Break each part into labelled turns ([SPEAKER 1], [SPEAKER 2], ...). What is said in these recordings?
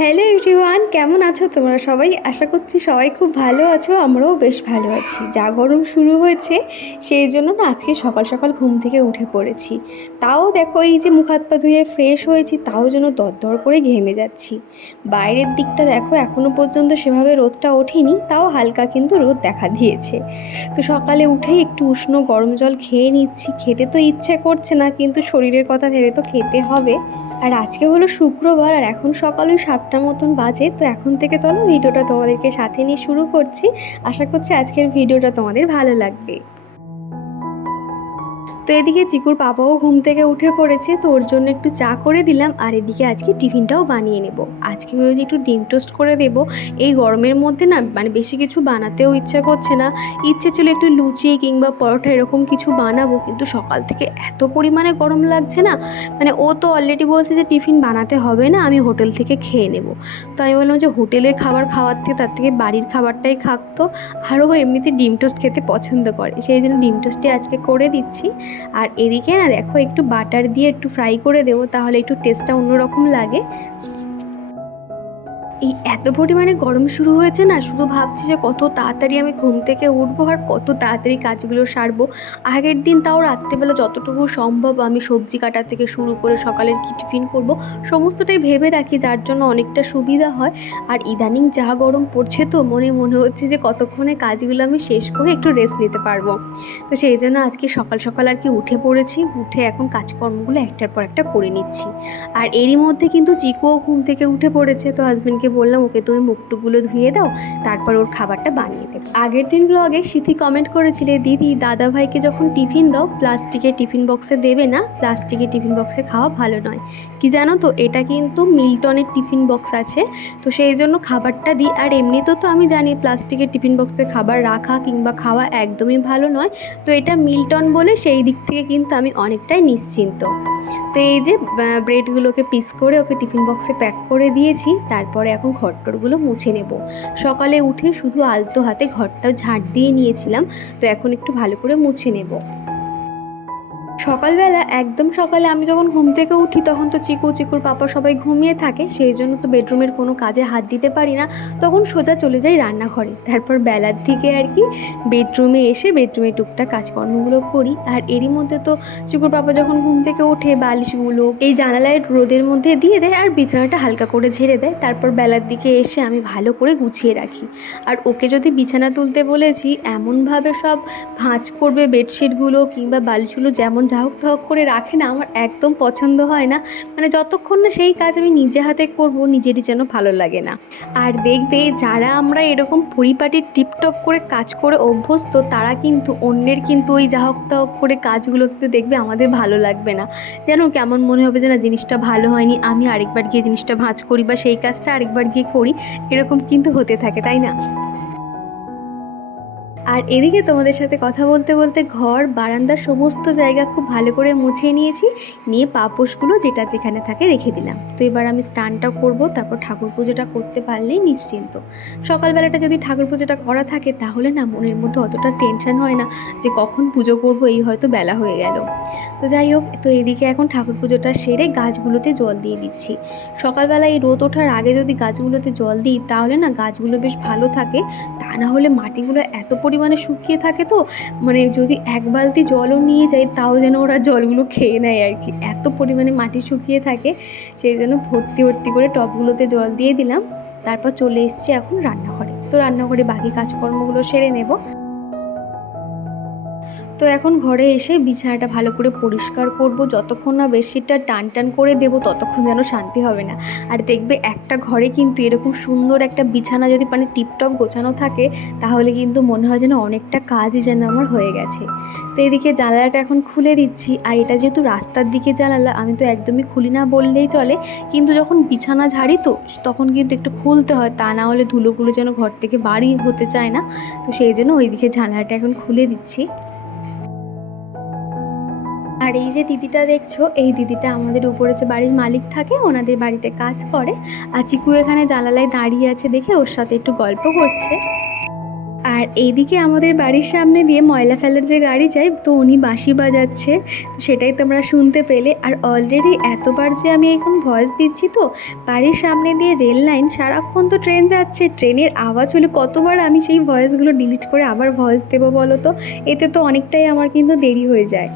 [SPEAKER 1] Hello everyone, কেমন আছো তোমরা সবাই? আশা করছি সবাই খুব ভালো আছো, আমরাও বেশ ভালো আছি। যা গরম শুরু হয়েছে, সেই জন্য না আজকে সকাল সকাল ঘুম থেকে উঠে পড়েছি। তাও দেখো এই যে মুখ হাত পা ধুয়ে ফ্রেশ হয়েছি, তাও যেন দরদর করে ঘেমে যাচ্ছি। বাইরের দিকটা দেখো এখনও পর্যন্ত সেভাবে রোদটা ওঠেনি, তাও হালকা কিন্তু রোদ দেখা দিয়েছে। তো সকালে উঠেই একটু উষ্ণ গরম জল খেয়ে নিচ্ছি, খেতে তো ইচ্ছে করছে না, কিন্তু শরীরের কথা ভেবে তো খেতে হবে। আর আজকে হলো শুক্রবার আর এখন সকাল ওই সাতটা মতন বাজে, তো এখন থেকে চলো ভিডিওটা তোমাদেরকে সাথে নিয়ে শুরু করছি। আশা করছি আজকের ভিডিওটা তোমাদের ভালো লাগবে। তো এদিকে চিকুর পাপাও ঘুম থেকে উঠে পড়েছে, তো ওর জন্য একটু চা করে দিলাম, আর এদিকে আজকে টিফিনটাও বানিয়ে নেব। আজকে ভেবেছি একটু ডিম টোস্ট করে দেব। এই গরমের মধ্যে না মানে বেশি কিছু বানাতেও ইচ্ছা করছে না। ইচ্ছে ছিল একটু লুচি কিংবা পরোটা এরকম কিছু বানাবো, কিন্তু সকাল থেকে এত পরিমাণে গরম লাগছে না। মানে ও তো অলরেডি বলছে যে টিফিন বানাতে হবে না, আমি হোটেল থেকে খেয়ে নেব। তো আমি বললাম যে হোটেলের খাবার খাওয়ার থেকে, তার থেকে বাড়ির খাবারটাই খাকতো আর ও এমনিতে ডিম টোস্ট খেতে পছন্দ করে, সেই জন্য ডিম টোস্টটি আজকে করে দিচ্ছি। আর এদিকে না দেখো একটু বাটার দিয়ে একটু ফ্রাই করে দেবো, তাহলে একটু টেস্টটা অন্যরকম লাগে। এই এত পরিমাণে গরম শুরু হয়েছে না, শুধু ভাবছি যে কত তাড়াতাড়ি আমি ঘুম থেকে উঠবো আর কত তাড়াতাড়ি কাজগুলো সারবো। আগের দিন তাও রাত্রেবেলা যতটুকু সম্ভব আমি সবজি কাটা থেকে শুরু করে সকালের কি টিফিন করব, সমস্তটাই ভেবে রাখি যার জন্য অনেকটা সুবিধা হয়। আর ইদানিং যা গরম পড়ছে তো, মনে মনে হচ্ছে যে কতক্ষণে কাজগুলো আমি শেষ করে একটু রেস্ট নিতে পারব। তো সেই জন্য আজকে সকাল সকাল আর কি উঠে পড়েছি, উঠে এখন কাজকর্মগুলো একটার পর একটা করে নিচ্ছি। আর এরই মধ্যে কিন্তু চিকুও ঘুম থেকে উঠে পড়েছে, তো হাজবেন্ডকে বললাম, ওকে তুমি মুখটুকগুলো ধুয়ে দাও, তারপর ওর খাবারটা বানিয়ে দেবে। আগের দিন ব্লগে সিথি কমেন্ট করেছিলে, দিদি দাদা ভাইকে যখন টিফিন দাও, প্লাস্টিকের টিফিন বক্সে দেবে না, প্লাস্টিকের টিফিন বক্সে খাওয়া ভালো নয়। কি জানো তো, এটা কিন্তু মিল্টনের টিফিন বক্স আছে, তো সেই জন্য খাবারটা দিই। আর এমনিতেও তো আমি জানি, প্লাস্টিকের টিফিন বক্সে খাবার রাখা কিংবা খাওয়া একদমই ভালো নয়, তো এটা মিল্টন বলে সেই দিক থেকে কিন্তু আমি অনেকটাই নিশ্চিন্ত। তো এই যে ব্রেডগুলোকে পিস করে ওকে টিফিন বক্সে প্যাক করে দিয়েছি, তারপরে এখন ঘরটরগুলো মুছে নেব। সকালে উঠে শুধু আলতো হাতে ঘরটা ঝাঁট দিয়ে নিয়েছিলাম, তো এখন একটু ভালো করে মুছে নেব। সকালবেলা, একদম সকালে আমি যখন ঘুম থেকে উঠি, তখন তো চিকু চিকুর পাপা সবাই ঘুমিয়ে থাকে, সেই জন্য তো বেডরুমের কোনো কাজে হাত দিতে পারি না। তখন সোজা চলে যাই রান্নাঘরে। তারপর বেলার দিকে আর কি বেডরুমে এসে বেডরুমে টুকটাক কাজকর্মগুলো করি। আর এরই মধ্যে তো চিকুর পাপা যখন ঘুম থেকে ওঠে, বালিশগুলো এই জানালায় রোদের মধ্যে দিয়ে দেয় আর বিছানাটা হালকা করে ঝেড়ে দেয়। তারপর বেলার দিকে এসে আমি ভালো করে গুছিয়ে রাখি। আর ওকে যদি বিছানা তুলতে বলেছি, এমনভাবে সব ভাঁজ করবে বেডশিটগুলো কিংবা বালিশগুলো যেমন যা হোক তা করে রাখে না, আমার একদম পছন্দ হয় না। মানে যতক্ষণ না সেই কাজ আমি নিজে হাতে করব, নিজেরই যেন ভালো লাগে না। আর দেখবে যারা আমরা এরকম পরিপাটি টিপটপ করে কাজ করে অভ্যস্ত, তারা কিন্তু অন্যের কিন্তু ওই যা হোক তা হোক করে কাজগুলো কিন্তু দেখবে আমাদের ভালো লাগবে না। যেন কেমন মনে হবে যে না জিনিসটা ভালো হয়নি, আমি আরেকবার গিয়ে জিনিসটা ভাঁজ করি বা সেই কাজটা আরেকবার গিয়ে করি, এরকম কিন্তু হতে থাকে, তাই না? আর এদিকে তোমাদের সাথে কথা বলতে বলতে ঘর, বারান্দার সমস্ত জায়গা খুব ভালো করে মুছে নিয়েছি। নিয়ে পাপোশগুলো যেটা যেখানে থাকে রেখে দিলাম। তো এবার আমি স্নানটা করব, তারপর ঠাকুর পুজোটা করতে পারলেই নিশ্চিন্ত। সকালবেলাটা যদি ঠাকুর পুজোটা করা থাকে, তাহলে না মনের মধ্যে অতটা টেনশন হয় না যে কখন পুজো করব, এই হয়তো বেলা হয়ে গেল। তো যাই হোক, তো এদিকে এখন ঠাকুর পুজোটা সেরে গাছগুলোতে জল দিয়ে দিচ্ছি। সকালবেলা এই রোদ ওঠার আগে যদি গাছগুলোতে জল দিই, তাহলে না গাছগুলো বেশ ভালো থাকে। না হলে মাটিগুলো এত পরিমাণে শুকিয়ে থাকে তো মানে যদি এক বালতি জলও নিয়ে যাই তাও যেন ওরা জলগুলো খেয়ে নেয় আর কি। এত পরিমাণে মাটি শুকিয়ে থাকে, সেই জন্য ভর্তি ভর্তি করে টপগুলোতে জল দিয়ে দিলাম। তারপর চলে এসছে এখন রান্নাঘরে। তো রান্নাঘরে বাকি কাজকর্মগুলো সেরে নেব। তো এখন ঘরে এসে বিছানাটা ভালো করে পরিষ্কার করব। যতক্ষণ না বেডশিটটা টান টান করে দেবো, ততক্ষণ যেন শান্তি হবে না। আর দেখবে একটা ঘরে কিন্তু এরকম সুন্দর একটা বিছানা যদি মানে টিপটপ গোছানো থাকে, তাহলে কিন্তু মনে হয় যেন অনেকটা কাজই যেন আমার হয়ে গেছে। তো এদিকে জানালাটা এখন খুলে দিচ্ছি। আর এটা যেহেতু রাস্তার দিকে জানালা, আমি তো একদমই খুলি না বললেই চলে। কিন্তু যখন বিছানা ঝাড়ি তো, তখন কিন্তু একটু খুলতে হয়। তা না হলে ধুলোগুলো যেন ঘর থেকে বাড়ি হতে চায় না। তো সেই জন্য ওইদিকে জানালাটা এখন খুলে দিচ্ছি। আর এই যে দিদিটা দেখছ, এই দিদিটা আমাদের উপরে যে বাড়ির মালিক থাকে, ওনাদের বাড়িতে কাজ করে। আর চিকু এখানে জানালায় দাঁড়িয়ে আছে দেখে ওর সাথে একটু গল্প করছে। আর এইদিকে আমাদের বাড়ির সামনে দিয়ে ময়লা ফেলার যে গাড়ি যায়, তো উনি বাঁশি বাজাচ্ছে। তো সেটাই তোমরা শুনতে পেলে। আর অলরেডি এতবার যে আমি এখন ভয়েস দিচ্ছি তো, বাড়ির সামনে দিয়ে রেল লাইন সারাক্ষণ তো ট্রেন যাচ্ছে। ট্রেনের আওয়াজ হলে কতবার আমি সেই ভয়েসগুলো ডিলিট করে আবার ভয়েস দেবো বলো তো? এতে তো অনেকটাই আমার কিন্তু দেরি হয়ে যায়।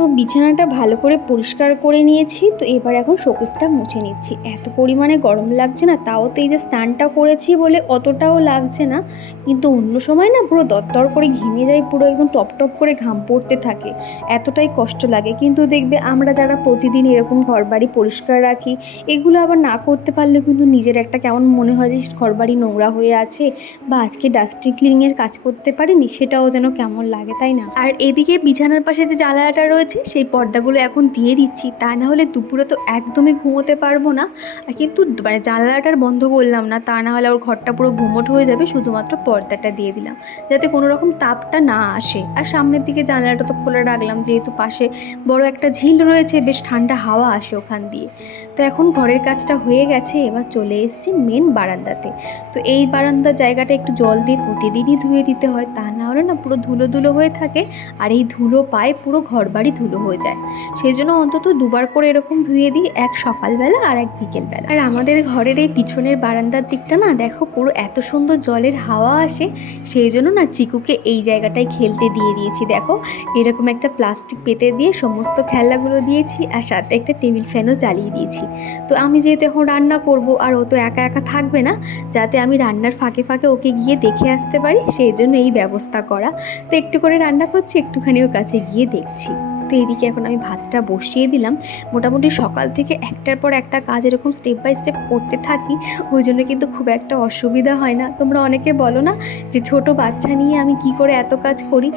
[SPEAKER 1] তো বিছানাটা ভালো করে পরিষ্কার করে নিয়েছি। তো এবার এখন শোকেসটা মুছে নিচ্ছি। এত পরিমাণে গরম লাগছে না, তাও তো এই যে স্নানটা করেছি বলে অতটাও লাগছে না। কিন্তু অন্য সময় না পুরো দরদর করে ঘেমে যায় পুরো একদম টপ টপ করে ঘাম পড়তে থাকে। এতটাই কষ্ট লাগে। কিন্তু দেখবে আমরা যারা প্রতিদিন এরকম ঘরবাড়ি পরিষ্কার রাখি, এগুলো আবার না করতে পারলে কিন্তু নিজের একটা কেমন মনে হয় যে ঘরবাড়ি নোংরা হয়ে আছে বা আজকে ডাস্টিং ক্লিনিংয়ের কাজ করতে পারিনি, সেটাও যেন কেমন লাগে, তাই না? আর এদিকে বিছানার পাশে যে জানালাটা রয়েছে সেই পর্দাগুলো এখন দিয়ে দিচ্ছি। তা না হলে দুপুরে তো একদমই ঘুমোতে পারব না। আর কিন্তু মানে জানালাটার বন্ধ করলাম না, তা না হলে ওর ঘরটা পুরো ঘুমোট হয়ে যাবে, শুধুমাত্র পর্দাটা দিয়ে দিলাম। যাতে কোনো রকম তাপটা না আসে। আর সামনের দিকে জানালাটা তো খোলা রাখলাম, যেহেতু পাশে বড় একটা ঝিল রয়েছে, বেশ ঠান্ডা হাওয়া আসে ওখান দিয়ে। তো এখন ঘরের কাজটা হয়ে গেছে, এবার চলে এসেছি মেন বারান্দাতে। তো এই বারান্দা জায়গাটা একটু জল দিয়ে প্রতিদিনই ধুয়ে দিতে হয়, তা না হলে না পুরো ধুলো ধুলো হয়ে থাকে। আর এই ধুলো পায়ে পুরো ঘর বাড়ি ধুলো হয়ে যায়। সেই জন্য অন্তত দুবার করে এরকম ধুয়ে দিই, এক সকালবেলা আর এক বিকেলবেলা। আর আমাদের ঘরের এই পিছনের বারান্দার দিকটা না, দেখো পুরো এত সুন্দর জলের হাওয়া আসে সেই জন্য না চিকুকে এই জায়গাটায় খেলতে দিয়ে দিয়েছি, দেখো। এরকম একটা প্লাস্টিক পেতে দিয়ে সমস্ত খেলনাগুলো দিয়েছি আর সাথে একটা টেবিল ফ্যানও চালিয়ে দিয়েছি। তো আমি যেহেতু এখন রান্না করব আর ও তো একা একা থাকবে না, যাতে আমি রান্নার ফাঁকে ফাঁকে ওকে গিয়ে দেখে আসতে পারি সেই জন্য এই ব্যবস্থা করা। তো একটু করে রান্না করছি, একটুখানি ওর কাছে গিয়ে দেখছি। তো এইদিকে এখন আমি ভাতটা বসিয়ে দিলাম। মোটামুটি সকাল থেকে একটার পর একটা কাজ এরকম স্টেপ বাই স্টেপ করতে থাকি, ওই জন্য কিন্তু খুব একটা অসুবিধা হয় না। তোমরা অনেকে বলো না যে ছোট বাচ্চা নিয়ে আমি কি করে এত কাজ করি?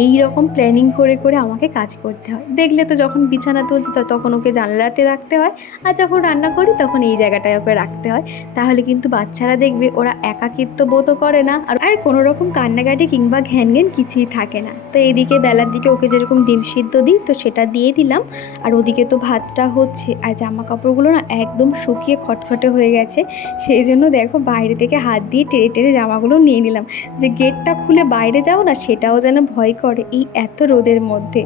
[SPEAKER 1] এই রকম প্ল্যানিং করে করে আমাকে কাজ করতে হয়। দেখলে তো যখন বিছানা তুলছি তখন ওকে জানলাতে রাখতে হয় আর যখন রান্না করি তখন এই জায়গাটায় ওকে রাখতে হয়। তাহলে কিন্তু বাচ্চারা দেখবে ওরা একাকিত্ব বোধও করে না আর কোনো রকম কান্নাকাটি কিংবা ঘ্যান ঘ্যান কিছুই থাকে না। তো এদিকে বেলার দিকে ওকে যেরকম ডিম সিদ্ধ দিই তো সেটা দিয়ে দিলাম। আর ওদিকে তো ভাতটা হচ্ছে, আর জামা কাপড়গুলো না একদম শুকিয়ে খটখটে হয়ে গেছে। সেই জন্য দেখো বাইরে থেকে হাত দিয়ে টেরে টেরে জামাগুলো নিয়ে নিলাম। যে গেটটা খুলে বাইরে যাও না, সেটাও যেন ভয় করে এই এত রোদের মধ্যে।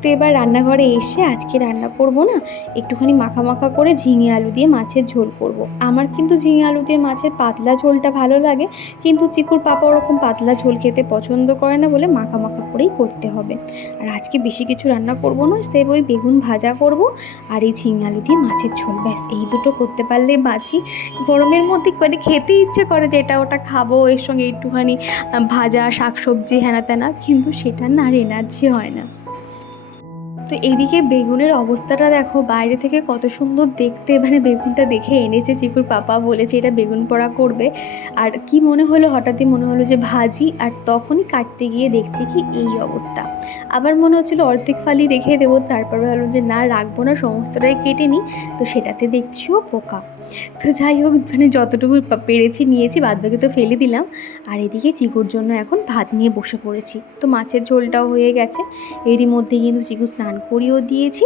[SPEAKER 1] তো এবার রান্নাঘরে এসে আজকে রান্না করব না, একটুখানি মাখা মাখা করে ঝিঙে আলু দিয়ে মাছের ঝোল করব। আমার কিন্তু ঝিঙে আলু দিয়ে মাছের পাতলা ঝোলটা ভালো লাগে, কিন্তু চিকুর পাপা ওরকম পাতলা ঝোল খেতে পছন্দ করে না বলে মাখা মাখা করেই করতে হবে। আর আজকে বেশি কিছু রান্না করব না, সে ওই বেগুন ভাজা করব আর এই ঝিঙে আলু দিয়ে মাছের ঝোল। ব্যাস, এই দুটো করতে পারলে বাঁচি। গরমের মধ্যে মানে খেতে ইচ্ছে করে যে এটা ওটা খাব, এর সঙ্গে একটুখানি ভাজা, শাকসবজি হ্যানা ত্যানা কিন্তু সেটা না আর এনার্জি হয় না। তো এদিকে বেগুনের অবস্থাটা দেখো, বাইরে থেকে কত সুন্দর দেখতে মানে বেগুনটা দেখে এনেছে চিকুর পাপা, বলেছে এটা বেগুন পোড়া করবে। আর কি মনে হলো? হঠাৎই মনে হলো যে ভাজি, আর তখনই কাটতে গিয়ে দেখছি কি এই অবস্থা। আবার মনে হচ্ছিল অর্ধেক ফালি রেখে দেবো, তারপর ভাবলাম যে না, রাখব না, সমস্তটাই কেটে নিই। তো সেটাতে দেখছিও পোকা। তো যাই হোক মানে যতটুকু পেরেছি, নিয়েছি, বাদবাকি তো ফেলে দিলাম। আর এদিকে চিকুর জন্য এখন ভাত নিয়ে বসে পড়েছি। তো মাছের ঝোলটাও হয়ে গেছে। এরই মধ্যে কিন্তু চিকু স্নান করিয়েও দিয়েছি,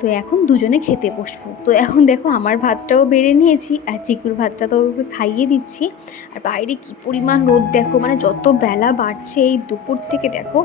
[SPEAKER 1] তো এখন দুজনে খেতে বসবো। তো এখন দেখো আমার ভাতটাও বেড়ে নিয়েছি আর চিকুর ভাতটা তো খাইয়ে দিচ্ছি। আর বাইরে কি পরিমাণ রোদ দেখো মানে যত বেলা বাড়ছে এই দুপুর থেকে দেখো,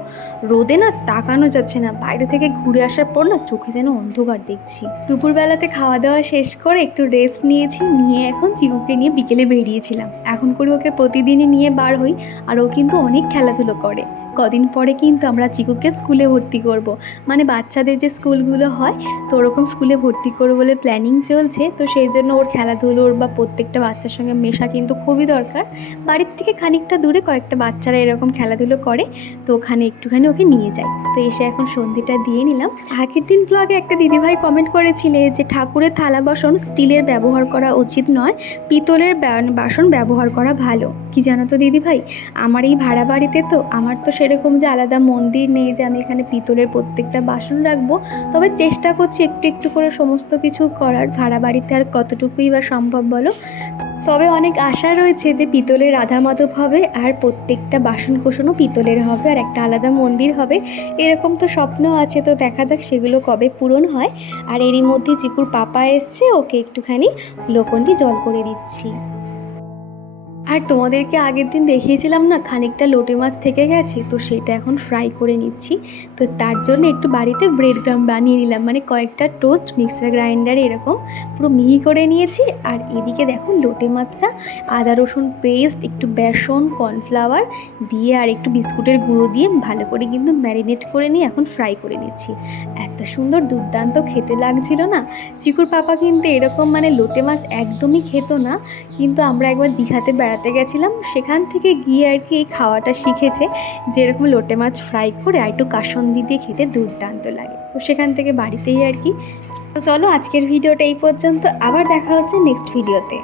[SPEAKER 1] রোদে না তাকানো যাচ্ছে না। বাইরে থেকে ঘুরে আসার পর না চোখে যেন অন্ধকার দেখছি। দুপুরবেলাতে খাওয়া দাওয়া শেষ করে একটু রেস্ট নিয়েছি, নিয়ে এখন চিকুকে নিয়ে বিকেলে বেরিয়েছিলাম। এখন করে ওকে প্রতিদিনই নিয়ে বার হই, আর ও কিন্তু অনেক খেলাধুলো করে। কদিন পরে কিন্তু আমরা চিকুকে স্কুলে ভর্তি করব। মানে বাচ্চাদের যে স্কুলগুলো হয়, তো ওরকম স্কুলে ভর্তি করব বলে প্ল্যানিং চলছে। তো সেই জন্য ওর খেলাধুলোর বা প্রত্যেকটা বাচ্চার সঙ্গে মেশা কিন্তু খুবই দরকার। বাড়ির থেকে খানিকটা দূরে কয়েকটা বাচ্চারা এরকম খেলাধুলো করে, তো ওখানে একটুখানি ওকে নিয়ে যাই তো এসে এখন সন্ধিটা দিয়ে নিলাম। আগের দিন ব্লগে একটা দিদিভাই কমেন্ট করেছিলে যে, ঠাকুরের থালা বাসন স্টিলের ব্যবহার করা উচিত নয়, পিতলের বাসন ব্যবহার করা ভালো। কি জানো তো দিদিভাই? আমার এই ভাড়া বাড়িতে তো, আমার তো সেরকম যে আলাদা মন্দির নেই যে আমি এখানে পিতলের প্রত্যেকটা বাসন রাখব। তবে চেষ্টা করছি একটু একটু করে সমস্ত কিছু করার। ভাড়া বাড়িতে আর কতটুকুই বা সম্ভব বলো? তবে অনেক আশা রয়েছে যে পিতলের রাধা মাধব হবে আর প্রত্যেকটা বাসন কোষণও পিতলের হবে আর একটা আলাদা মন্দির হবে। এরকম তো স্বপ্ন আছে, তো দেখা যাক সেগুলো কবে পূরণ হয়। আর এরই মধ্যে চিকুর পাপা এসছে, ওকে একটুখানি গ্লুকন্ডি জল করে দিচ্ছি। আর তোমাদেরকে আগের দিন দেখিয়েছিলাম না, খানিকটা লোটে মাছ থেকে গেছে, তো সেটা এখন ফ্রাই করে নিচ্ছি। তো তার জন্য একটু বাড়িতে ব্রেড গ্রাম বানিয়ে নিলাম মানে কয়েকটা টোস্ট মিক্সার গ্রাইন্ডারে এরকম পুরো মিহি করে নিয়েছি। আর এদিকে দেখো লোটে মাছটা, আদা রসুন পেস্ট একটু বেসন কর্নফ্লাওয়ার দিয়ে আর একটু বিস্কুটের গুঁড়ো দিয়ে ভালো করে কিন্তু ম্যারিনেট করে নিয়ে এখন ফ্রাই করে নিচ্ছি। এত সুন্দর দুর্দান্ত খেতে লাগছিল না? চিকুর পাপা কিন্তু এরকম মানে লোটে মাছ একদমই খেত না, কিন্তু আমরা একবার দীঘাতে বেড়াতে গেছিলাম, সেখান থেকে গিয়ে আর কি এই খাওয়াটা শিখেছে যেরকম লোটে মাছ ফ্রাই করে আর একটু কাসন্দি দিয়ে খেতে দুর্দান্ত লাগে। তো সেখান থেকে বাড়িতেই আর কি। তো চলো আজকের ভিডিওটা এই পর্যন্ত, আবার দেখা হচ্ছে নেক্সট ভিডিওতে